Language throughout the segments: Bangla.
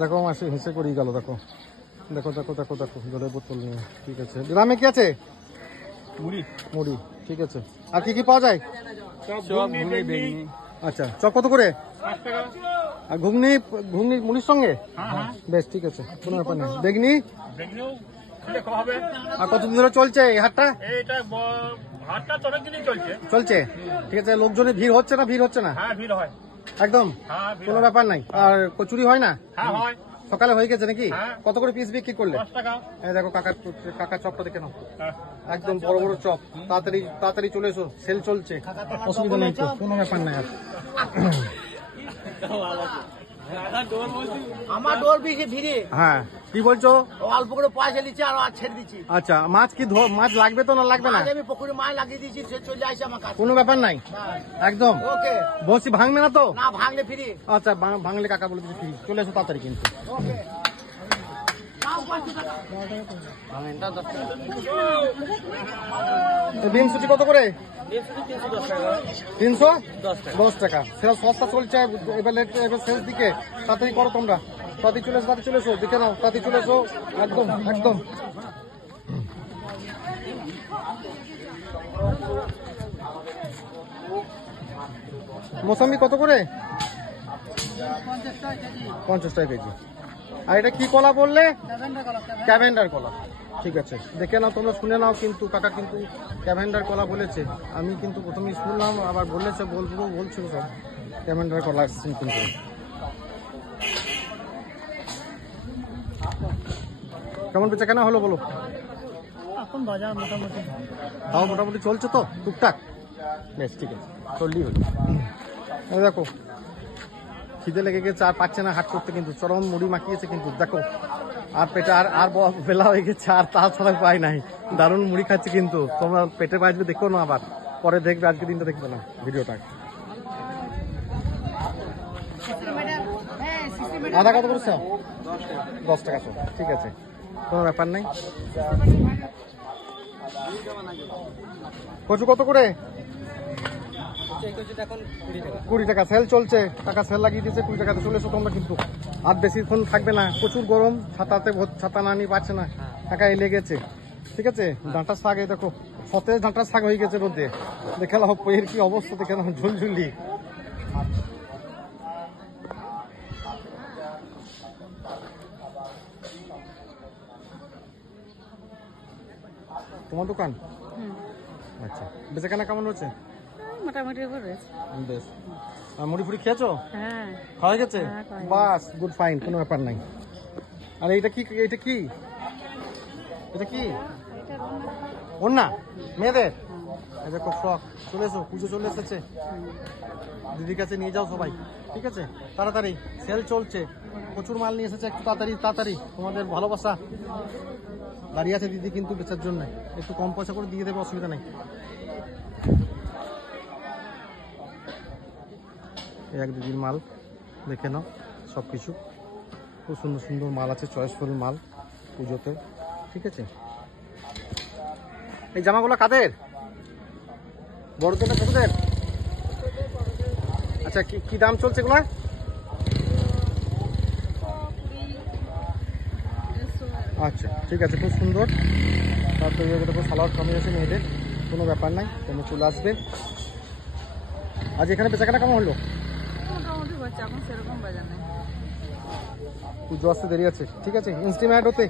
দেখো মাসি হেসে করেই গেল। দেখো দেখো দেখো দেখো দেখো জলের বোতল নিয়ে। ঠিক আছে, গ্রামে কি আছে? মুড়ি। মুড়ি, ঠিক আছে। আর কি কি পাওয়া যায়? আচ্ছা, চপ কত করে? আর ঘুগনি? ঘুগনি মুড়ির সঙ্গে? বেশ, ঠিক আছে, কোনো ব্যাপার নেই। বেগনি? আর কতদিন ধরে চলছে এই হাটটা? চলছে, ঠিক আছে। লোকজনের ভিড় হচ্ছে না? ভিড় হচ্ছে না? একদম কোনো ব্যাপার নাই। আর কচুরি হয় না? সকালে হয়ে গেছে নাকি? কত করে পিস বিক্রি করলে? এই দেখো কাকার চপটা দেখে নাও, একদম বড় বড় চপ। তাড়াতাড়ি তাড়াতাড়ি চলে এসো, সেল চলছে, অসুবিধা নেই তো, কোনো ব্যাপার নাই। আর আমার ডোর বেশি ভিড়ে। হ্যাঁ, কি বলছো? অল্প করে পয়সা নিচ্ছি আর ছেড়ে দিচ্ছি। আচ্ছা, মাছ কি মাছ লাগবে তো না লাগবে না? আমি পুকুরে মাছ লাগিয়ে দিচ্ছি, চলে আসে আমার কাছে, কোনো ব্যাপার নাই একদম। ওকে, বসি ভাঙবে না তো? না ভাঙলে ফ্রি। আচ্ছা, ভাঙলে কাকা বলে দিচ্ছি ফ্রি। চলে এসো তাড়াতাড়ি কিন্তু। ওকে, বিনসুটি কত করে? 310 টাকা। সেটা সস্তা চলছে এবার শেষ দিকে। তাড়াতাড়ি করো তোমরা, তাড়াতাড়ি চলে এসো, তাড়াতাড়ি চলে এসো, দেখে নাও, তাড়াতাড়ি চলে এসো, একদম একদম। মৌসুমি কত করে? 50 টাকা কেজি। আর এটা কি কলা বললে? ক্যাভেন্ডার কলা, ঠিক আছে। দেখে নাও তোমরা, শুনে নাও কিন্তু। কাকা কিন্তু ক্যাভেন্ডার কলা বলেছে, আমি কিন্তু প্রথমেই শুনলাম, আবার বলেছে, বলছিল সব ক্যাভেন্ডার কলা কিন্তু। কেমন বেচা কেনা হলো বলো? এখন বাজার মোটামুটি তাও মোটামুটি চলছে তো টুকটাক? বেশ, ঠিক আছে, চললেই হলো। দেখো খিদে লেগে গেছে, আর পাচ্ছে না হাট করতে, কিন্তু চরম মুড়ি মাখিয়েছে কিন্তু। দেখো আর পেটে আর বেলা হয়ে গেছে, আর তাছাড়া পাই নাই। দারুণ মুড়ি খাচ্ছে কিন্তু। তোমরা পেটে বাজবে, দেখো না, আবার পরে দেখবে, আজকে দিনটা দেখবে না ভিডিওটা। আদা কত করছে? 10 টাকা, ঠিক আছে, কোনো ব্যাপার নেই। কচু কত করে? 20 টাকা। সেল চলছে, টাকা সেল লাগিয়ে দিয়েছে 20 টাকাতে। চলে এসো তোমরা কিন্তু, আর বেশিক্ষণ থাকবে না, প্রচুর গরম, ছাতা না নিয়ে পাচ্ছে না, টাকা লেগেছে। ঠিক আছে, ডাঁটার শাক, এই দেখো সতেজ ডাঁটার শাক হয়ে গেছে রোদে। দেখে নাও এর কি অবস্থা, দেখে নাও, ঝুলঝুলি। তোমার দোকান? আচ্ছা, বেচাকেনা কেমন হচ্ছে? মোটামুটি বেশ। মুড়ি ফুড়ি খেয়েছো? হ্যাঁ, খাওয়া গেছে? বাস, গুড, ফাইন, কোনো ব্যাপার নাই। আর এইটা কি? এটা কি? এটা কি? ওন্না মেয়েদের? দেখো ফ্রক। চলে এসো, পুজো চলে এসেছে, দিদির কাছে নিয়ে যাও সবাই, ঠিক আছে? তাড়াতাড়ি, সেল চলছে, প্রচুর মাল নিয়ে এসেছে, একটু তাড়াতাড়ি তাড়াতাড়ি। তোমাদের ভালোবাসা দাঁড়িয়ে আছে দিদি কিন্তু বেচার জন্য, একটু কম পয়সা করে দিয়ে দেবে, অসুবিধা নেই। এক দিদির মাল দেখে নাও, সব কিছু খুব সুন্দর সুন্দর মাল আছে, চয়েসফুল মাল পুজোতে, ঠিক আছে? এই জামাগুলো কাদের? বড়দের না ছোটদের? আচ্ছা, কি দাম চলছে এগুলো? আচ্ছা, ঠিক আছে, খুব সুন্দর। তারপরে দেখো সালোয়ার কামিজ আছে মেয়েদের, কোনো ব্যাপার নাই, তোমরা চলে আসবে। আজ এখানে বেচাকেনা কেমন হলো? পুজো আসতে দেরি আছে, ঠিক আছে? ইনস্টিমেট হতে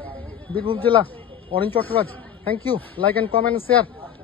বীরভূম জেলা, অরেঞ্জ Chattaraj. Thank you, like and comment share.